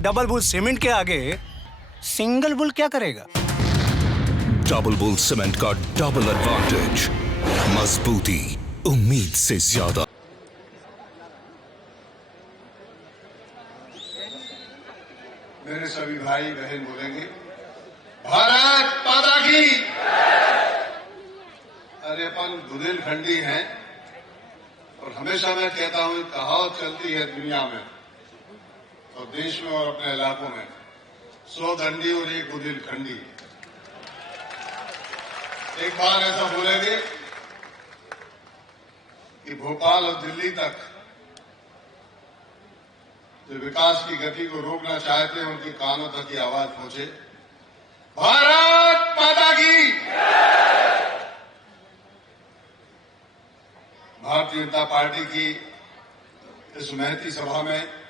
Double bull cement के आगे single bull क्या करेगा? डबल बुल सीमेंट का डबल एडवांटेज, मजबूती उम्मीद से ज्यादा। मेरे सभी भाई बहन बोलेंगे भारत माता की। अरे अपन बुंदेलखंडी हैं और हमेशा मैं कहता हूं कहावत चलती है दुनिया में और देश में और अपने इलाकों में, 100 दंडी और 1 बुंदेलखंडी। एक बार ऐसा बोलेंगे कि भोपाल और दिल्ली तक जो विकास की गति को रोकना चाहते हैं उनके कानों तक ये आवाज पहुंचे, भारत माता की। भारतीय जनता पार्टी की इस महती सभा में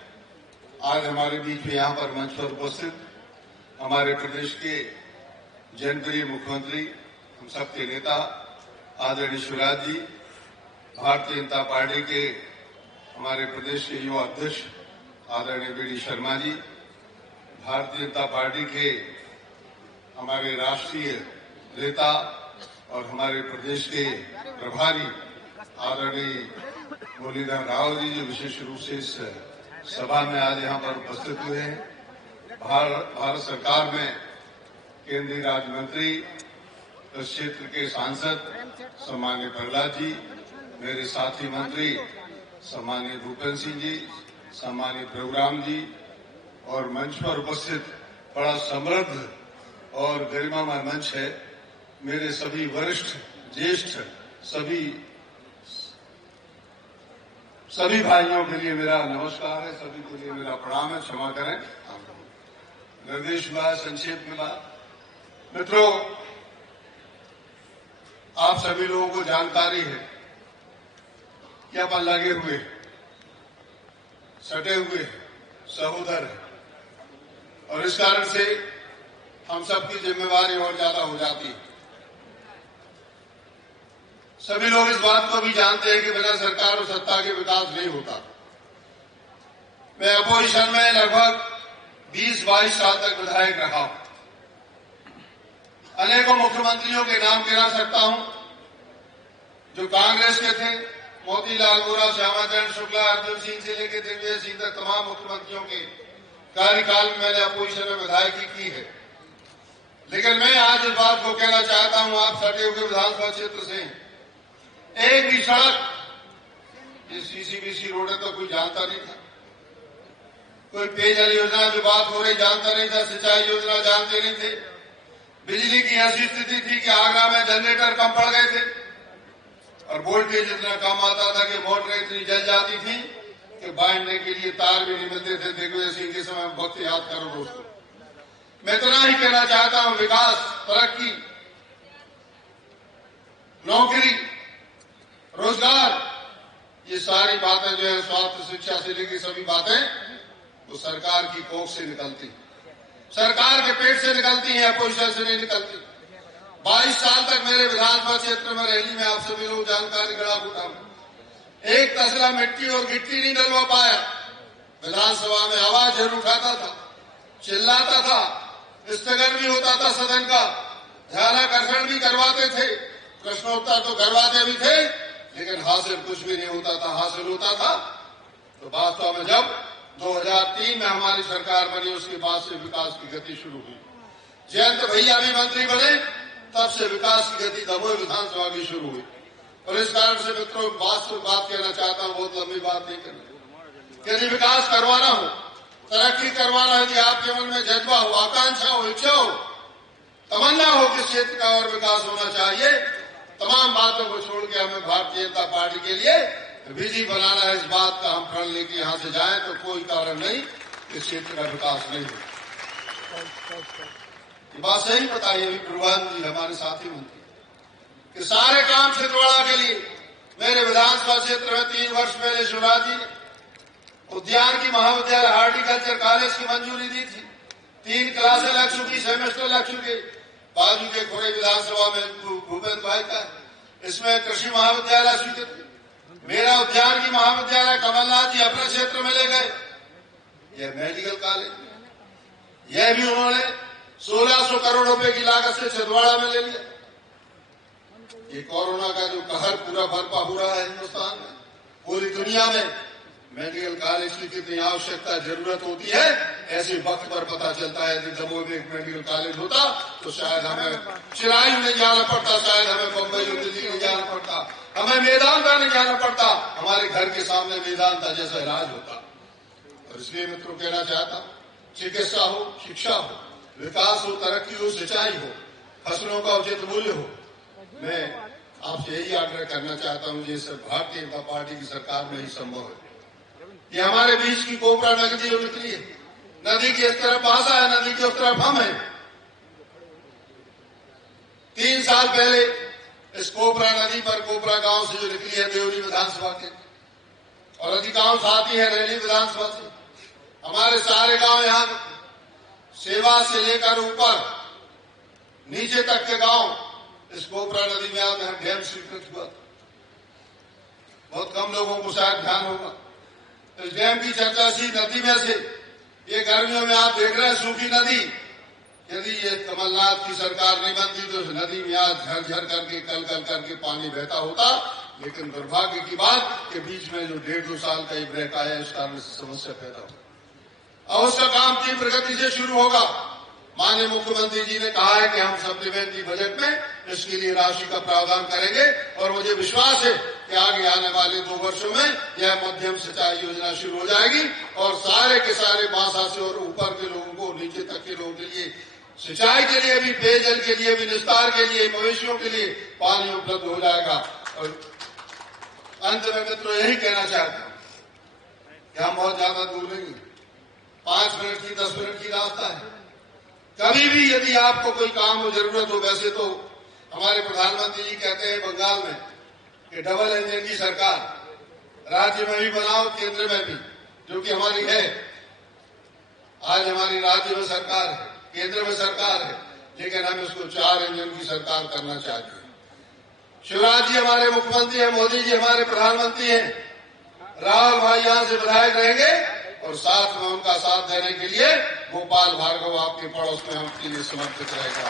आज हमारे बीच में यहां पर मंच पर उपस्थित हमारे प्रदेश के जनप्रिय मुख्यमंत्री, हम सबके नेता आदरणीय शिवराज जी, भारतीय जनता पार्टी के हमारे प्रदेश के युवा अध्यक्ष आदरणीय B D Sharma ji, Bharatiya Janata party के हमारे राष्ट्रीय नेता और हमारे प्रदेश के प्रभारी आदरणीय मुरलीधर राव जी, जो विशेष रूप से इस सभा में आज यहां पर उपस्थित हुए हैं। भारत सरकार में केंद्रीय राज्य मंत्री, इस क्षेत्र के सांसद सम्माननीय प्रहलाद जी, मेरे साथी मंत्री सम्माननीय भूपेंद्र सिंह जी, सम्माननीय प्रभुराम जी और मंच पर उपस्थित बड़ा समृद्ध और गरिमामय मंच है। मेरे सभी वरिष्ठ ज्येष्ठ सभी भाइयों के लिए मेरा नमस्कार है, सभी के लिए मेरा प्रणाम है, क्षमा करें। निर्देश मिला, संक्षेप मिला। मित्रों, आप सभी लोगों को जानकारी है कि अपन लगे हुए, सटे हुए सहोदर है और इस कारण से हम सबकी जिम्मेवारी और ज्यादा हो जाती है। सभी लोग इस बात को भी जानते हैं कि बिना सरकार और सत्ता के विकास नहीं होता। मैं अपोजिशन में लगभग 20-22 साल तक विधायक रहा हूं। अनेकों मुख्यमंत्रियों के नाम गिना सकता हूं जो कांग्रेस के थे, मोतीलाल वोरा, श्यामाचरण शुक्ला, अर्जुन सिंह से लेकर दिग्विजय सिंह तक तमाम मुख्यमंत्रियों के कार्यकाल में मैंने अपोजिशन में विधायकी की है। लेकिन मैं आज इस बात को कहना चाहता हूं, आप सटे हुए विधानसभा क्षेत्र से एक भी सड़क, ये सीसीबीसी रोड है तो कोई जानता नहीं था, कोई पेयजल योजना जो बात हो रही जानता नहीं था, सिंचाई योजना जानते नहीं थे। बिजली की ऐसी स्थिति थी कि आगरा में जनरेटर कम पड़ गए थे और वोल्टेज इतना कम आता था कि मोटरें इतनी जल जाती थी कि बांधने के लिए तार भी नहीं मिलते थे। दिग्विजय सिंह के समय वक्त याद करो दोस्तों। मैं इतना ही कहना चाहता हूं, विकास, तरक्की, नौकरी, रोजगार, ये सारी बातें जो है स्वास्थ्य, शिक्षा से लेकर सभी बातें वो सरकार की कोख से निकलती, सरकार के पेट से निकलती है, अपोजिशन से नहीं निकलती। 22 साल तक मेरे विधानसभा क्षेत्र में रैली में आप सभी लोग जानकारी गड़ा फूटा में एक तसला मिट्टी और गिट्टी नहीं डलवा पाया। विधानसभा में आवाज जरूर उठाता था, चिल्लाता था, स्थगन भी होता था सदन का, ध्यानाकर्षण भी करवाते थे, प्रश्नोत्तर तो करवाते भी थे, लेकिन हासिल कुछ भी नहीं होता था। हासिल होता था तो वास्तव में जब 2003 में हमारी सरकार बनी, उसके बाद से विकास की गति शुरू हुई। जयंत भैया भी मंत्री बने, तब से विकास की गति दमोह विधानसभा की शुरू हुई। और इस कारण से मित्रों, वास्तविक बात कहना चाहता हूं, बहुत लंबी बात नहीं करनी। यदि विकास करवाना हो, तरक्की करवाना, यदि आपके मन में जज्बा हो, आकांक्षा हो, इच्छा हो, तमन्ना हो कि क्षेत्र का और विकास होना चाहिए, तमाम बातों को छोड़ के हमें भारतीय जनता पार्टी के लिए विधि बनाना है। इस बात का हम प्रण लेके यहां से जाएं तो कोई कारण नहीं कि क्षेत्र का विकास नहीं हो। ये बात सही बताइए अभी प्रभुराम जी, हमारे साथी मंत्री, कि सारे काम छिंदवाड़ा के लिए मेरे विधानसभा क्षेत्र में 3 वर्ष पहले शिवराज जी ने उद्यान की महाविद्यालय हार्टिकल्चर कॉलेज की मंजूरी दी थी। 3 क्लासें लग चुकी, सेमेस्टर लग चुके। बाजू के खोड़े विधानसभा में भूपेंद्र भाई का, इसमें कृषि महाविद्यालय स्वीकृत, मेरा उद्यान की महाविद्यालय कमलनाथ जी अपने क्षेत्र में ले गए। यह मेडिकल कॉलेज, यह भी उन्होंने 1600 करोड़ रुपए की लागत से छिंदवाड़ा में ले लिया। ये कोरोना का जो कहर पूरा बर्पा हो रहा है हिंदुस्तान में, पूरी दुनिया में मेडिकल कॉलेज की कितनी आवश्यकता जरूरत होती है, ऐसे वक्त पर पता चलता है। यदि दमोह में एक मेडिकल कॉलेज होता तो शायद हमें चिरायू नहीं जाना पड़ता, शायद हमें बम्बई और दिल्ली नहीं जाना पड़ता, हमें मेदांता नहीं जाना पड़ता, हमारे घर के सामने मेदांता जैसा इलाज होता। और इसलिए मित्रों कहना चाहता हूं, चिकित्सा हो, शिक्षा हो, विकास हो, तरक्की हो, सिंचाई हो, फसलों का उचित मूल्य हो, मैं आपसे यही आग्रह करना चाहता हूं, ये सब भारतीय जनता पार्टी की सरकार में ही संभव है। ये हमारे बीच की कोबरा नदी जो निकली है, नदी की इस तरफ भाषा है, नदी की उस तरफ हम है। 3 साल पहले इस कोबरा नदी पर कोबरा गांव से जो निकली है देवरी विधानसभा के, और अधिकांश आती है रैली विधानसभा से। हमारे सारे गांव यहां सेवा से लेकर ऊपर नीचे तक के गांव इस कोबरा नदी में आते हैं। डैम स्वीकृत हुआ, बहुत कम लोगों को शायद ध्यान होगा। इस डैम की चर्चा इसी नदी में से, ये गर्मियों में आप देख रहे हैं सूखी नदी, यदि ये कमलनाथ की सरकार नहीं बनती तो इस नदी में आज झरझर करके कल कल करके पानी बहता होता। लेकिन दुर्भाग्य की बात कि बीच में जो 1.5-2 साल का ये ब्रेक आया, इस कारण से समस्या पैदा हो। अब उसका काम तीव्र गति से शुरू होगा। माननीय मुख्यमंत्री जी ने कहा है कि हम सप्लीमेंट्री बजट में इसके लिए राशि का प्रावधान करेंगे, और मुझे विश्वास है कि आगे आने वाले 2 वर्षों में यह मध्यम सिंचाई योजना शुरू हो जाएगी, और सारे के सारे बांसा से और ऊपर के लोगों को, नीचे तक के लोगों के लिए, सिंचाई के लिए भी, पेयजल के लिए भी, निस्तार के लिए, मवेशियों के लिए पानी उपलब्ध हो जाएगा। और अंत में मित्रों यही कहना चाहता हूं कि हम बहुत ज्यादा दूर नहीं, 5 मिनट की 10 मिनट की रास्ता है। कभी भी यदि आपको कोई काम हो, जरूरत हो, वैसे तो हमारे प्रधानमंत्री जी कहते हैं बंगाल में कि डबल इंजन की सरकार राज्य में भी बनाओ, केंद्र में भी, जो कि हमारी है। आज हमारी राज्य में सरकार है, केंद्र में सरकार है, लेकिन हम इसको 4 इंजन की सरकार करना चाहते हैं। शिवराज जी हमारे मुख्यमंत्री हैं, मोदी जी हमारे प्रधानमंत्री हैं, राहुल भाई यहां से विधायक रहेंगे, और साथ में उनका साथ देने के लिए गोपाल भार्गव आपके पड़ोस में आपके लिए समर्पित रहेगा।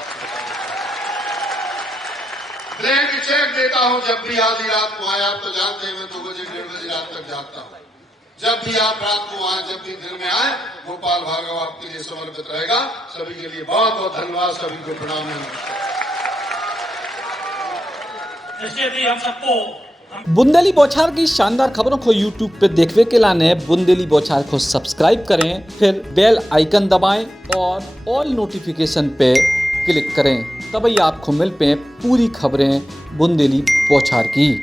ब्लैंक चेक देता हूं जब भी आधी रात को आए। आप तो जानते हैं मैं 2 बजे 1:30 बजे रात तक जागता हूं। जब भी आप रात को आए, जब भी दिन में आए, गोपाल भार्गव आपके लिए समर्पित रहेगा। सभी के लिए बहुत बहुत धन्यवाद, सभी को प्रणाम है। हम सबको बुंदेली बौछार की शानदार खबरों को YouTube पे देखने के लिए बुंदेली बौछार को सब्सक्राइब करें, फिर बेल आइकन दबाएं और ऑल नोटिफिकेशन पे क्लिक करें। तभी आपको मिल पे पूरी खबरें बुंदेली बौछार की।